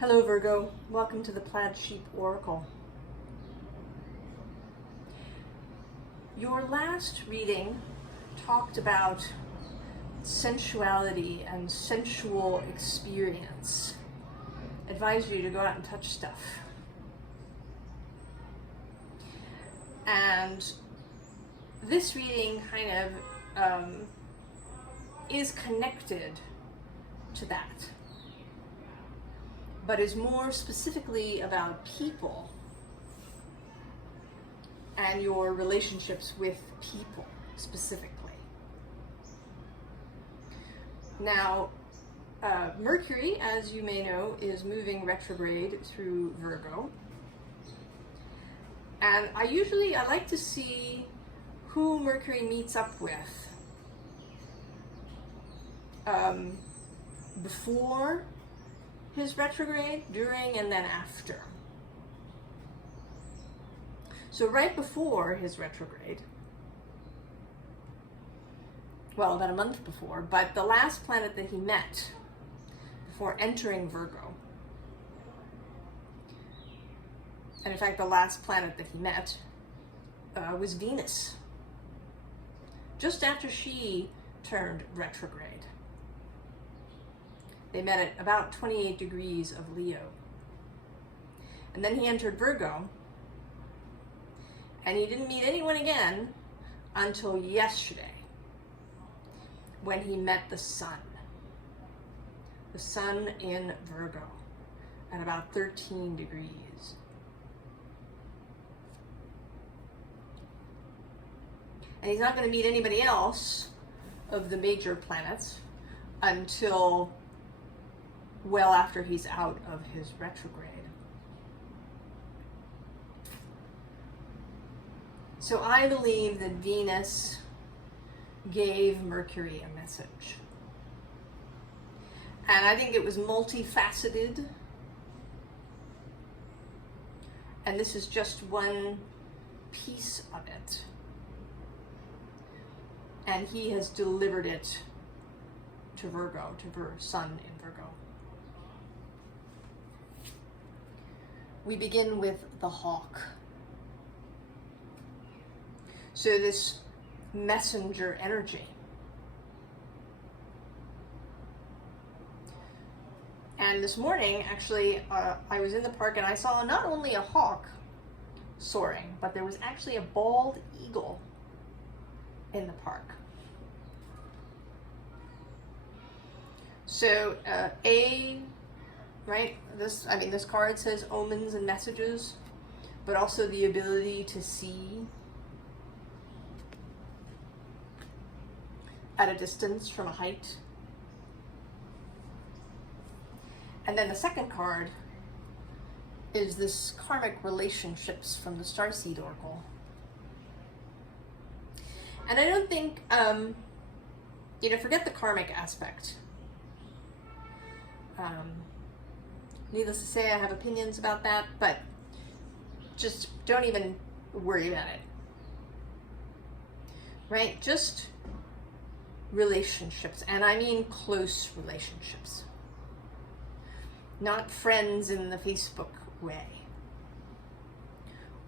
Hello Virgo, welcome to the Plaid Oracle. Your last reading talked about sensuality and sensual experience. Advised you to go out and touch stuff. And this reading kind of is connected to that, but is more specifically about people and your relationships with people specifically. Now, Mercury, as you may know, is moving retrograde through Virgo. And I like to see who Mercury meets up with before his retrograde, during, and then after. So right before his retrograde, well, about a month before, but the last planet that he met before entering Virgo, and in fact the last planet that he met was Venus, just after she turned retrograde. They met at about 28 degrees of Leo. And then he entered Virgo, and he didn't meet anyone again until yesterday, when he met the sun. The sun in Virgo at about 13 degrees. And he's not going to meet anybody else of the major planets until well after he's out of his retrograde. So I believe that Venus gave Mercury a message. And I think it was multifaceted. And this is just one piece of it. And he has delivered it to Virgo, to Sun in Virgo. We begin with the hawk. So this messenger energy. And this morning, actually, I was in the park and I saw not only a hawk soaring, but there was actually a bald eagle in the park. So, this card says omens and messages, but also the ability to see at a distance from a height. And then the second card is this karmic relationships from the Starseed Oracle. And I don't think, forget the karmic aspect. Needless to say, I have opinions about that, but just don't even worry about it. Right? Just relationships, and I mean close relationships. Not friends in the Facebook way.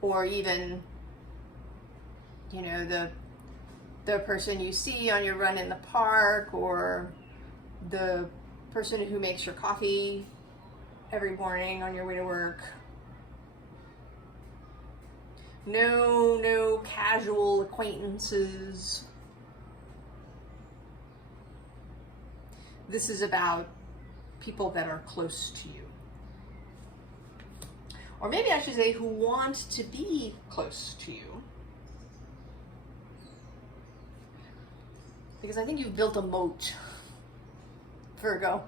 Or even, the person you see on your run in the park, or the person who makes your coffee every morning on your way to work. No casual acquaintances. This is about people that are close to you. Or maybe I should say who want to be close to you. Because I think you've built a moat, Virgo.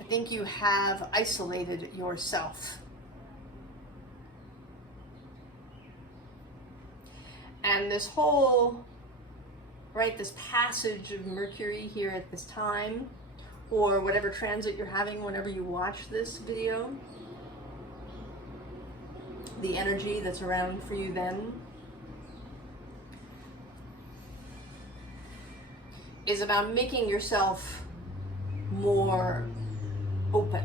I think you have isolated yourself. And this whole, this passage of Mercury here at this time, or whatever transit you're having whenever you watch this video, the energy that's around for you then, is about making yourself more open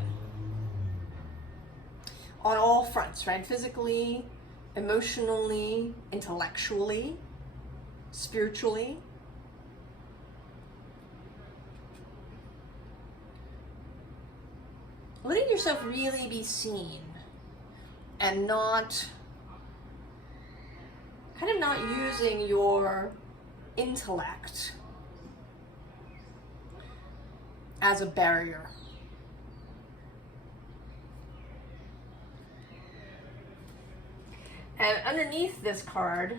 on all fronts, right? Physically, emotionally, intellectually, spiritually. Letting yourself really be seen and not using your intellect as a barrier. And underneath this card,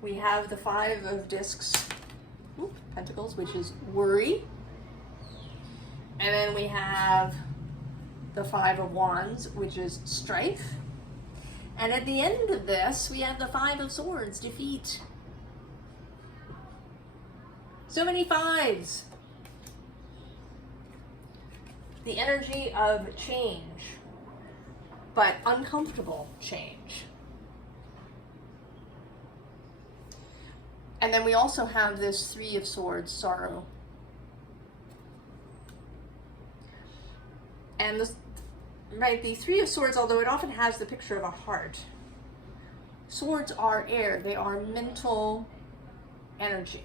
we have the Five of Pentacles, which is worry. And then we have the Five of Wands, which is strife. And at the end of this, we have the Five of Swords, defeat. So many fives. The energy of change, but uncomfortable change. And then we also have this Three of Swords, sorrow. And this, right, the Three of Swords, although it often has the picture of a heart, swords are air. They are mental energy.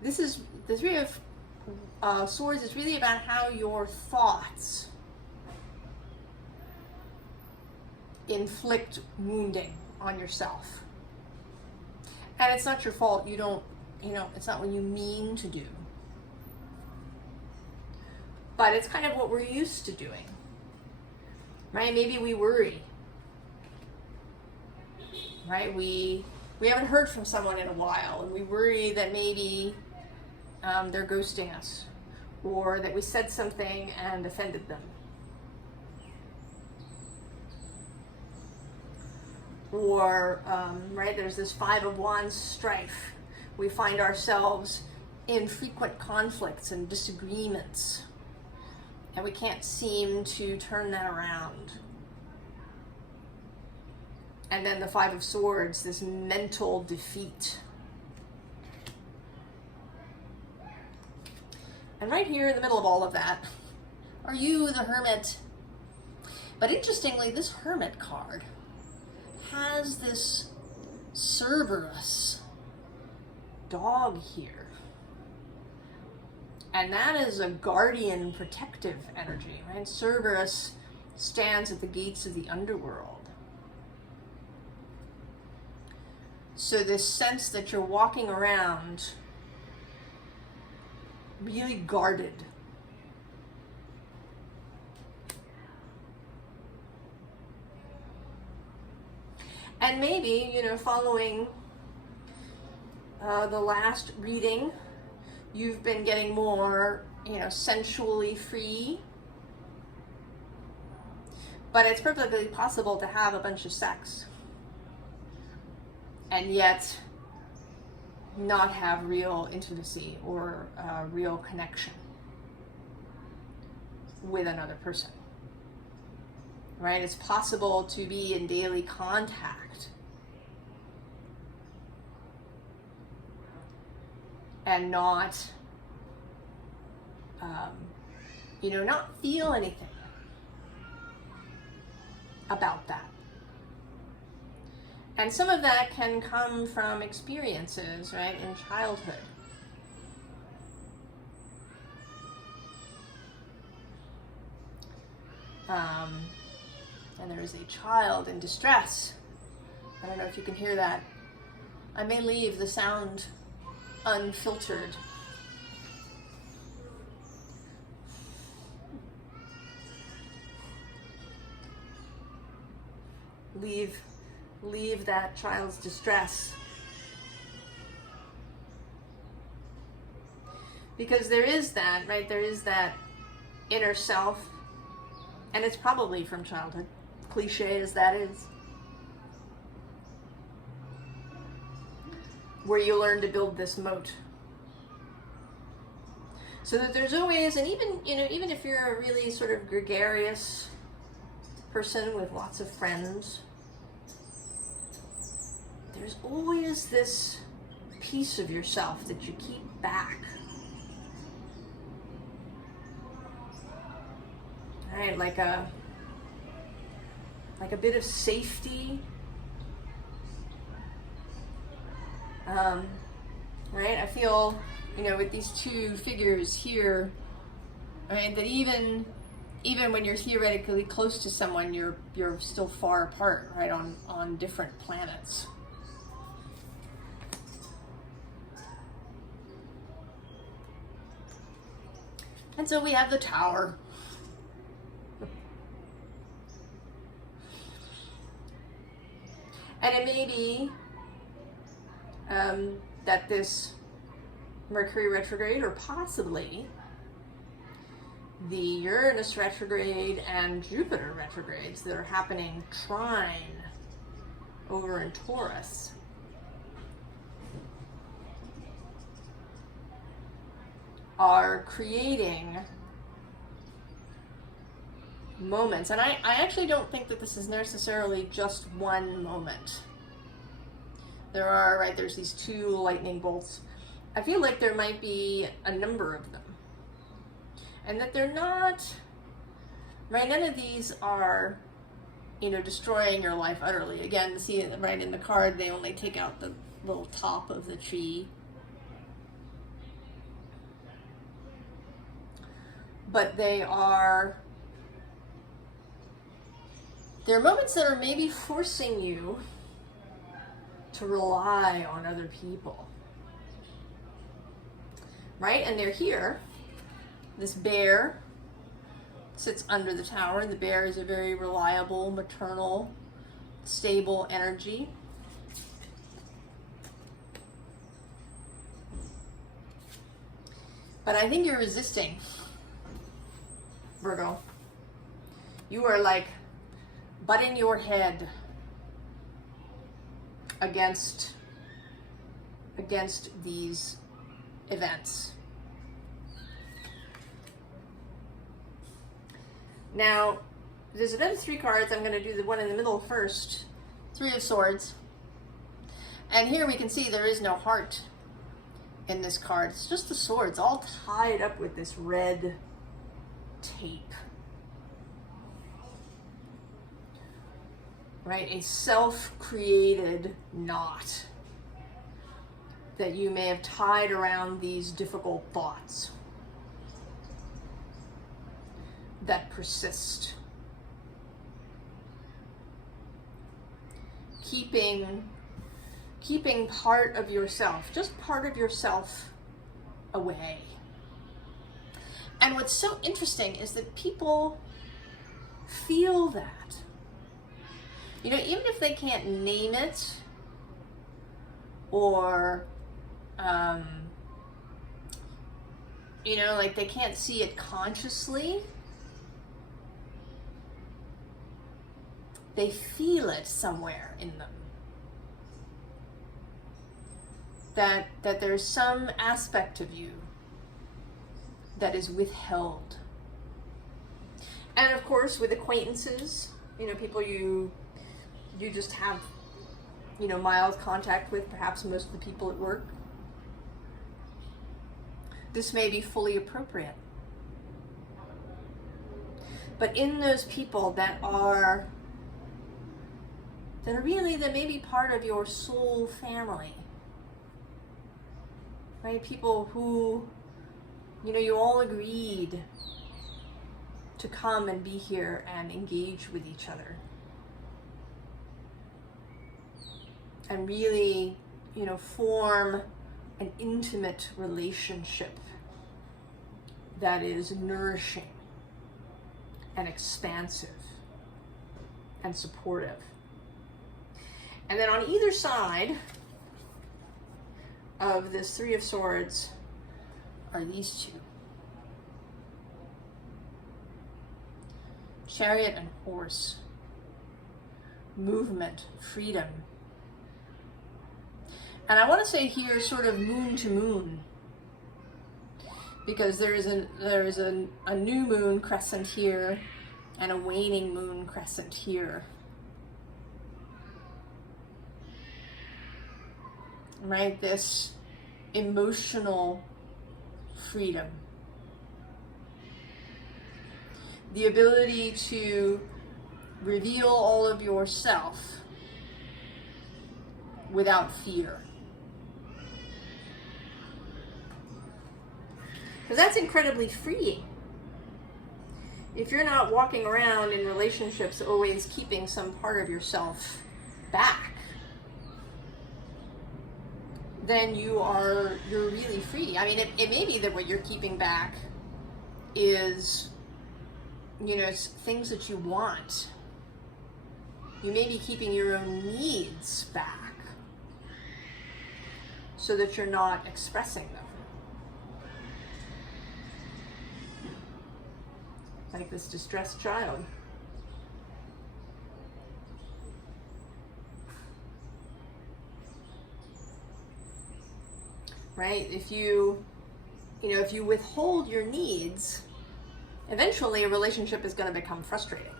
This is, the Three of Swords is really about how your thoughts inflict wounding on yourself. And it's not your fault. You don't, it's not what you mean to do. But it's kind of what we're used to doing, right? Maybe we worry, right? We haven't heard from someone in a while, and we worry that maybe they're ghosting us, or that we said something and offended them. Or, right, there's this Five of Wands, strife. We find ourselves in frequent conflicts and disagreements, and we can't seem to turn that around. And then the Five of Swords, this mental defeat. And right here in the middle of all of that are you, the Hermit. But interestingly, this Hermit card has this Cerberus dog here. And that is a guardian protective energy, right? Cerberus stands at the gates of the underworld. So this sense that you're walking around really guarded. And maybe, following the last reading, you've been getting more, sensually free. But it's perfectly possible to have a bunch of sex and yet not have real intimacy or real connection with another person, right? It's possible to be in daily contact and not, not feel anything about that. And some of that can come from experiences, right, in childhood. And there is a child in distress. I don't know if you can hear that. I may leave the sound unfiltered. Leave that child's distress. Because there is that, right? There is that inner self, and it's probably from childhood, cliche as that is, where you learn to build this moat. So that there's always, and even if you're a really sort of gregarious person with lots of friends, there's always this piece of yourself that you keep back. Right, like a bit of safety. Right, I feel, you know, with these two figures here, right, that even when you're theoretically close to someone, you're still far apart, right, on different planets. And so we have the Tower. And it may be that this Mercury retrograde, or possibly the Uranus retrograde and Jupiter retrogrades that are happening trine over in Taurus, are creating moments. And I actually don't think that this is necessarily just one moment. There are, right, there's these two lightning bolts. I feel like there might be a number of them. And that they're not, right, none of these are, you know, destroying your life utterly. Again, see, right, in the card, they only take out the little top of the tree. But they're moments that are maybe forcing you to rely on other people, right? And they're here. This bear sits under the Tower. The bear is a very reliable, maternal, stable energy. But I think you're resisting, Virgo. You are like butting your head against these events. Now, there's another three cards. I'm going to do the one in the middle first. Three of Swords. And here we can see there is no heart in this card. It's just the swords all tied up with this red tape. Right? A self-created knot that you may have tied around these difficult thoughts that persist. Keeping part of yourself, just part of yourself, away. And what's so interesting is that people feel that. You know, even if they can't name it or, you know, like they can't see it consciously, they feel it somewhere in them. That there's some aspect of you that is withheld. And of course, with acquaintances, you know, people you just have, you know, mild contact with, perhaps most of the people at work, this may be fully appropriate. But in those people that may be part of your soul family, right? People who, you know, you all agreed to come and be here and engage with each other. And really, you know, form an intimate relationship that is nourishing and expansive and supportive. And then on either side of this Three of Swords are these two. Chariot and Horse. Movement, freedom. And I want to say here sort of moon to moon, because there is a new moon crescent here and a waning moon crescent here. right? This emotional freedom. The ability to reveal all of yourself without fear. Because that's incredibly freeing. If you're not walking around in relationships always keeping some part of yourself back, then you're really free. I mean, it may be that what you're keeping back is, you know, things that you want. You may be keeping your own needs back so that you're not expressing them. Like this distressed child. Right? If you withhold your needs, eventually a relationship is going to become frustrating.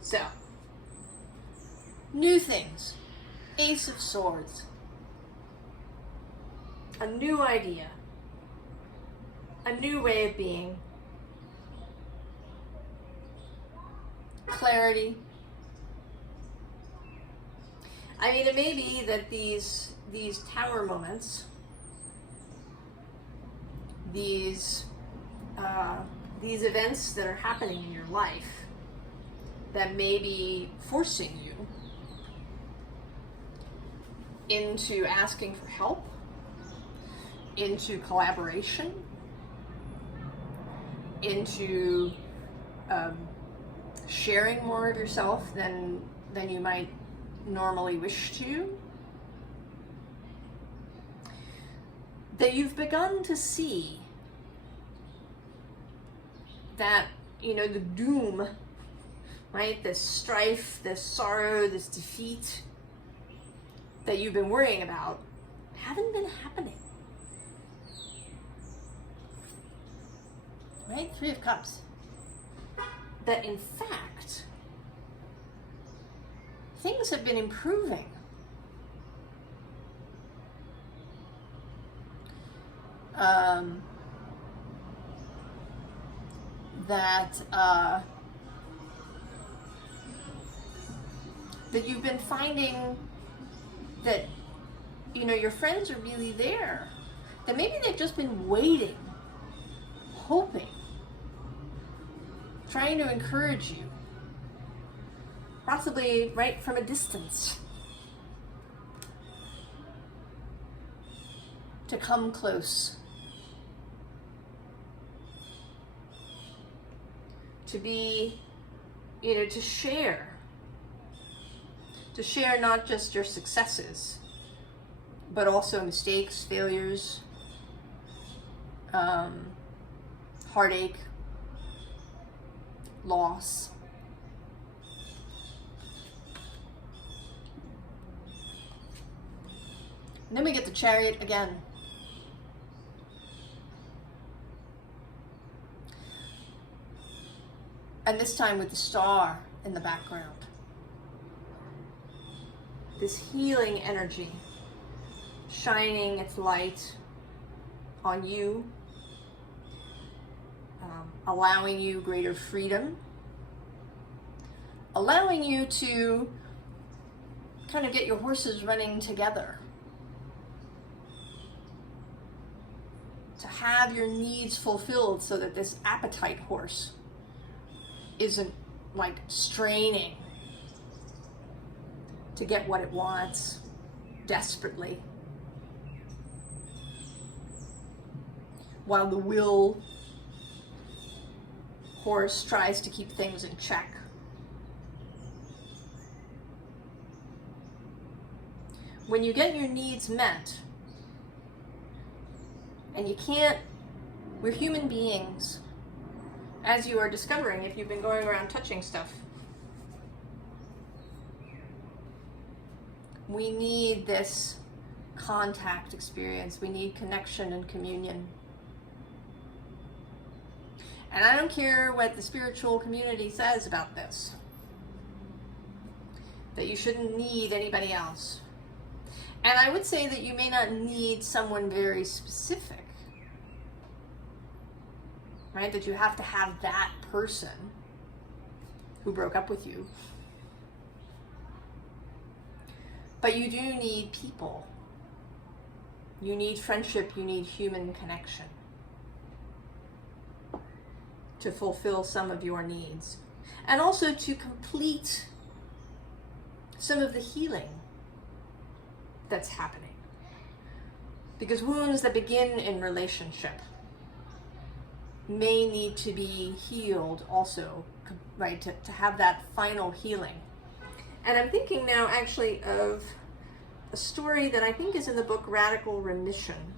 So, new things. Ace of Swords. A new idea. A new way of being. Clarity. I mean, it may be that these tower moments, these events that are happening in your life that may be forcing you into asking for help, into collaboration, into sharing more of yourself than you might normally wish to, that you've begun to see that, you know, the doom, right, this strife, this sorrow, this defeat that you've been worrying about haven't been happening. Right? Three of Cups. That in fact, things have been improving. That you've been finding that, you know, your friends are really there. That maybe they've just been waiting, hoping, trying to encourage you, possibly right from a distance, to come close, to be, you know, to share not just your successes, but also mistakes, failures, heartache, loss. And then we get the Chariot again. And this time with the star in the background. This healing energy shining its light on you, allowing you greater freedom, allowing you to kind of get your horses running together, to have your needs fulfilled so that this appetite horse isn't like straining to get what it wants desperately, while the will horse tries to keep things in check. When you get your needs met, and you can't, we're human beings, as you are discovering if you've been going around touching stuff. We need this contact experience. We need connection and communion. And I don't care what the spiritual community says about this. that you shouldn't need anybody else. And I would say that you may not need someone very specific, right? That you have to have that person who broke up with you. But you do need people. You need friendship, you need human connection to fulfill some of your needs. And also to complete some of the healing that's happening. Because wounds that begin in relationship may need to be healed also, right? To have that final healing. And I'm thinking now actually of a story that I think is in the book Radical Remission.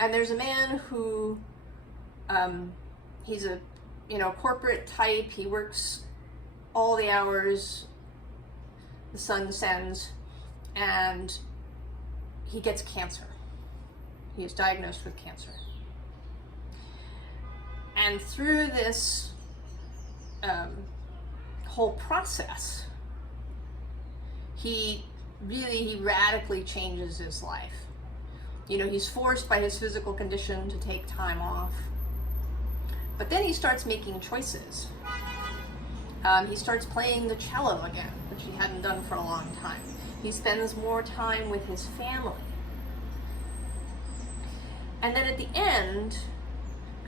And there's a man who, he's a, corporate type. He works all the hours the sun sends, and he gets cancer. He is diagnosed with cancer. And through this whole process, he radically changes his life. He's forced by his physical condition to take time off. But then he starts making choices. He starts playing the cello again, which he hadn't done for a long time. He spends more time with his family. And then at the end,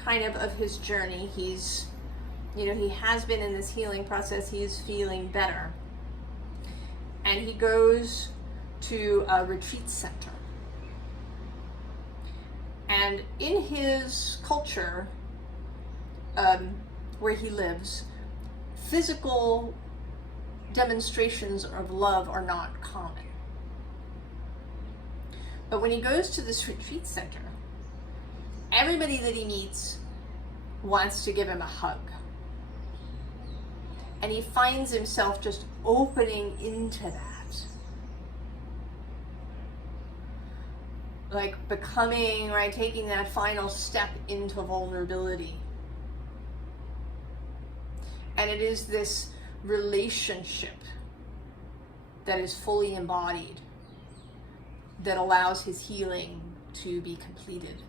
kind of his journey, he's, he has been in this healing process. He's feeling better. And he goes to a retreat center. And in his culture, where he lives, physical demonstrations of love are not common. But when he goes to this retreat center, everybody that he meets wants to give him a hug. And he finds himself just opening into that. Like becoming, right, taking that final step into vulnerability. And it is this relationship that is fully embodied that allows his healing to be completed.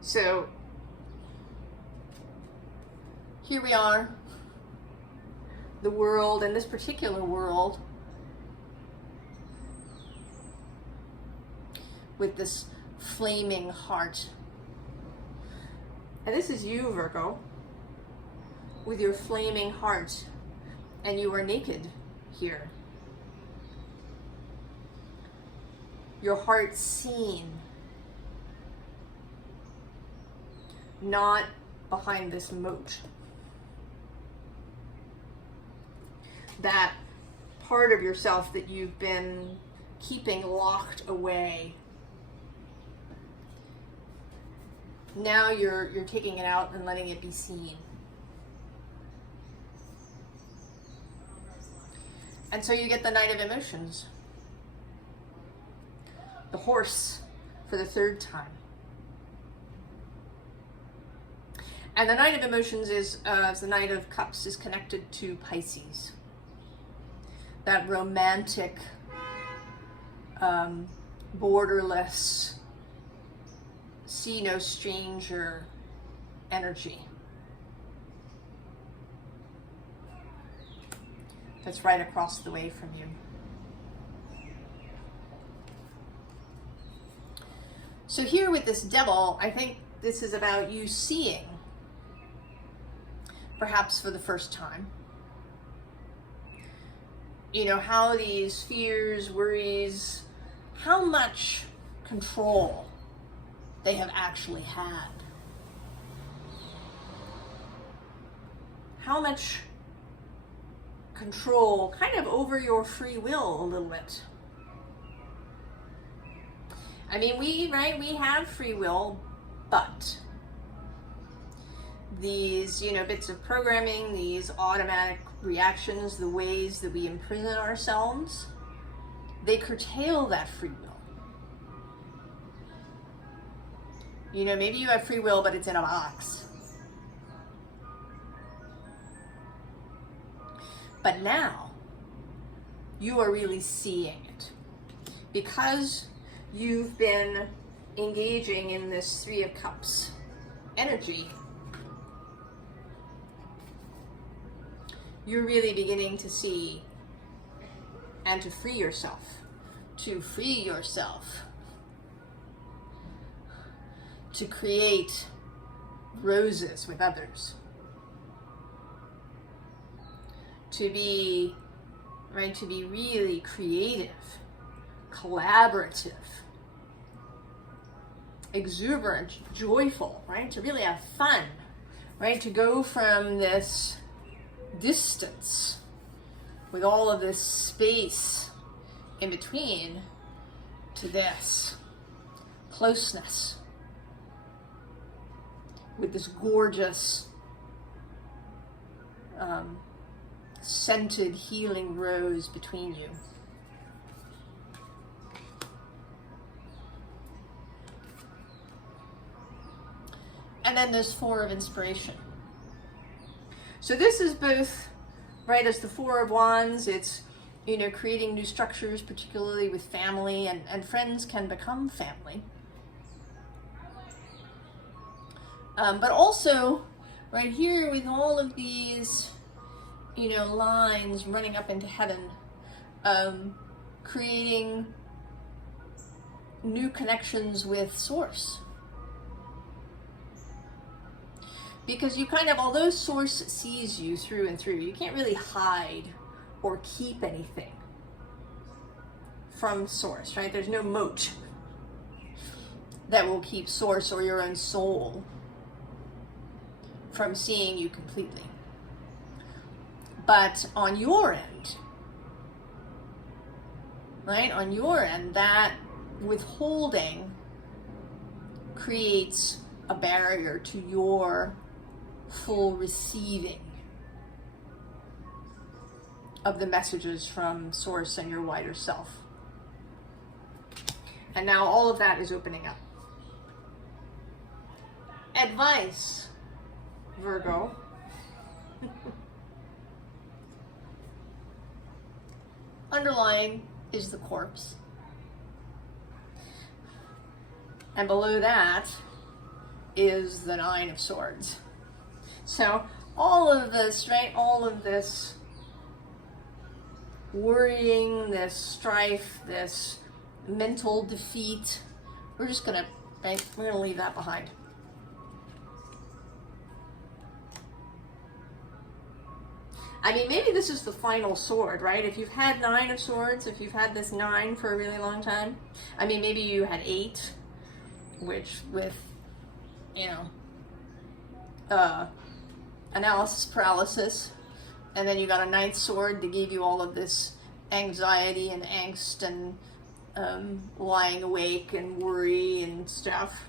So here we are, the world, and this particular world, with this flaming heart. And this is you, Virgo, with your flaming heart, and you are naked here. Your heart seen, not behind this moat. That part of yourself that you've been keeping locked away. Now you're taking it out and letting it be seen. And so you get the Knight of Emotions. The horse for the third time. And the Knight of Emotions is, the Knight of Cups is connected to Pisces. That romantic, borderless, see no stranger energy. That's right across the way from you. So here with this Devil, I think this is about you seeing, perhaps for the first time, how these fears, worries, how much control they have actually had. How much control kind of over your free will a little bit. I mean, we have free will, but these, bits of programming, these automatic reactions, the ways that we imprison ourselves, they curtail that free will. You know, maybe you have free will, but it's in a box. But now, you are really seeing it. Because you've been engaging in this Three of Cups energy, you're really beginning to see and to free yourself. To free yourself. To create roses with others. To be, right, to be really creative, collaborative, exuberant, joyful, right? To really have fun, right? To go from this distance with all of this space in between to this closeness with this gorgeous scented healing rose between you. And then there's Four of Inspiration. So this is both, right, as the Four of Wands, it's, you know, creating new structures, particularly with family, and friends can become family. But also, right here with all of these, you know, lines running up into heaven, creating new connections with Source. Because you kind of, although Source sees you through and through, you can't really hide or keep anything from Source, right? There's no moat that will keep Source or your own soul from seeing you completely. But on your end, right, on your end, that withholding creates a barrier to your full receiving of the messages from Source and your wider self. And now all of that is opening up. Advice, Virgo. Underlying is the corpse. And below that is the Nine of Swords. So all of this, right, all of this worrying, this strife, this mental defeat, we're just gonna, right, we're gonna leave that behind. I mean, maybe this is the final sword, right? If you've had Nine of Swords, if you've had this 9 for a really long time, I mean, maybe you had 8, which with, you know, analysis paralysis, and then you got a 9th sword that gave you all of this anxiety and angst and lying awake and worry and stuff.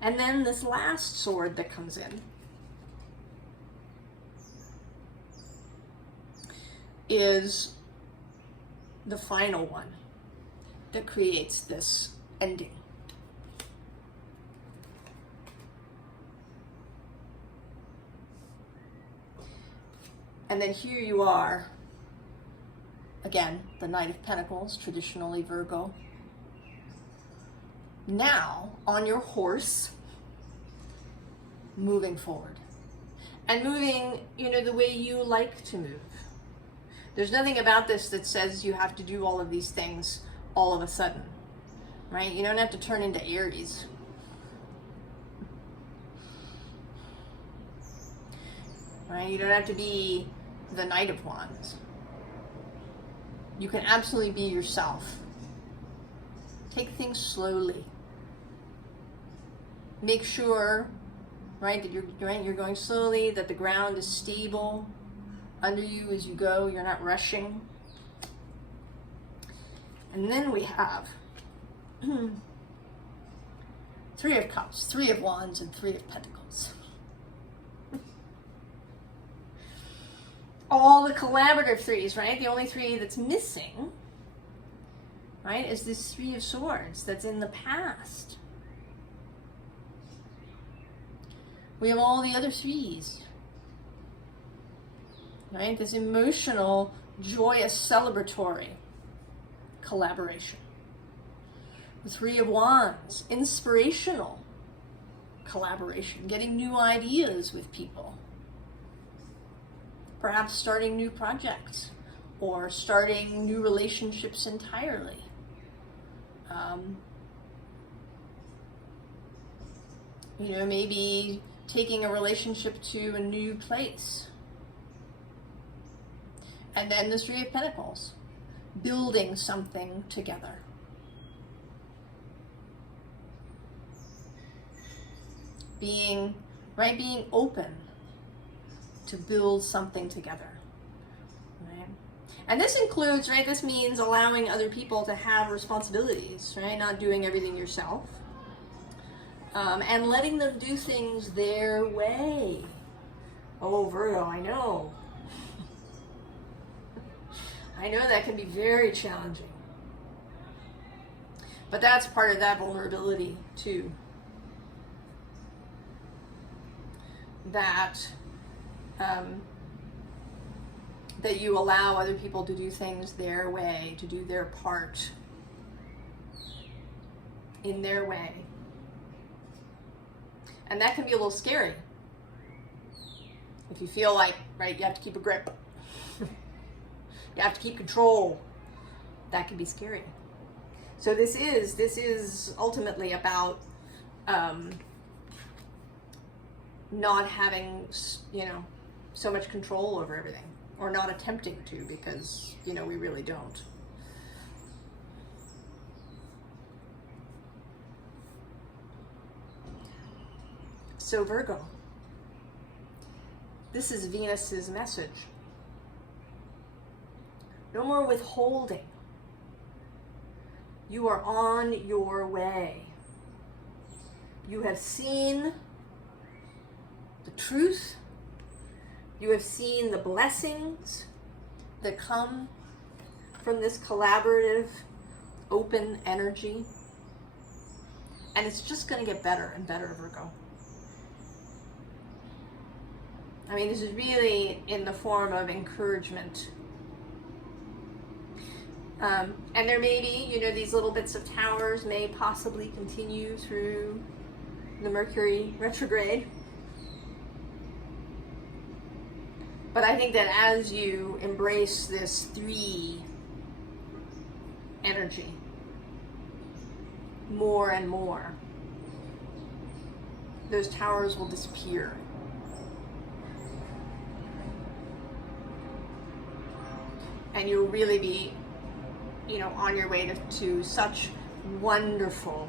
And then this last sword that comes in is the final one that creates this ending. And then here you are, again, the Knight of Pentacles, traditionally Virgo. Now, on your horse, moving forward. And moving, you know, the way you like to move. There's nothing about this that says you have to do all of these things all of a sudden, right? You don't have to turn into Aries. Right? You don't have to be the Knight of Wands. You can absolutely be yourself. Take things slowly. Make sure, right, that you're going slowly, that the ground is stable under you as you go. You're not rushing. And then we have Three of Cups, Three of Wands, and Three of Pentacles. All the collaborative threes, right? The only 3 that's missing, right, is this Three of Swords that's in the past. we have all the other threes. Right? This emotional, joyous, celebratory collaboration. The Three of Wands, inspirational collaboration, getting new ideas with people. Perhaps starting new projects or starting new relationships entirely. You know, maybe taking a relationship to a new place. And then the Three of Pentacles, building something together. Being open to build something together. Right? And this includes, right, this means allowing other people to have responsibilities, right? Not doing everything yourself. And letting them do things their way. Oh, Virgo, I know. I know that can be very challenging. But that's part of that vulnerability, too. That you allow other people to do things their way, to do their part in their way. And that can be a little scary. If you feel like, right, you have to keep a grip. You have to keep control. That can be scary. So this is ultimately about not having, you know, so much control over everything, or not attempting to, because, you know, we really don't. So Virgo, this is Venus's message. No more withholding. You are on your way. You have seen the truth. You have seen the blessings that come from this collaborative, open energy. And it's just going to get better and better, Virgo. I mean, this is really in the form of encouragement. And there may be, you know, these little bits of towers may possibly continue through the Mercury retrograde. But I think that as you embrace this 3 energy more and more, those towers will disappear. And you'll really be, you know, on your way to such wonderful,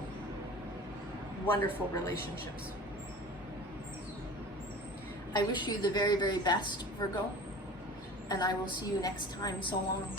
wonderful relationships. I wish you the very, very best, Virgo, and I will see you next time. So long.